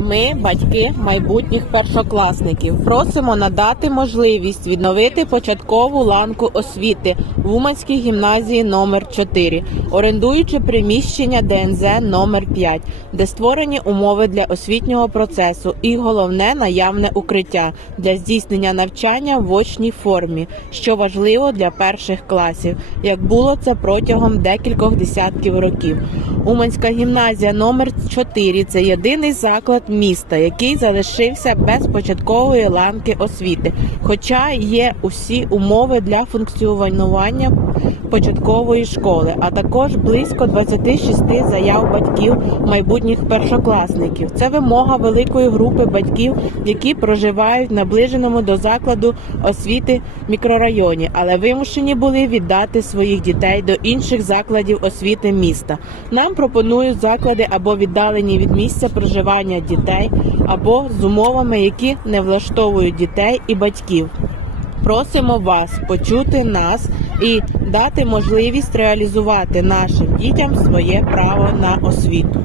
Ми, батьки майбутніх першокласників, просимо надати можливість відновити початкову ланку освіти в Уманській гімназії номер 4 орендуючи приміщення ДНЗ номер 5 де створені умови для освітнього процесу і головне наявне укриття для здійснення навчання в очній формі, що важливо для перших класів, як було це протягом декількох десятків років. Уманська гімназія номер 4 це єдиний заклад міста, який залишився без початкової ланки освіти, хоча є усі умови для функціонування початкової школи, а також близько 26 заяв батьків майбутніх першокласників. Це вимога великої групи батьків, які проживають в наближеному до закладу освіти мікрорайоні, але вимушені були віддати своїх дітей до інших закладів освіти міста. Нам пропонують заклади або віддалені від місця проживання дітей, або з умовами, які не влаштовують дітей і батьків. Просимо вас почути нас і дати можливість реалізувати нашим дітям своє право на освіту.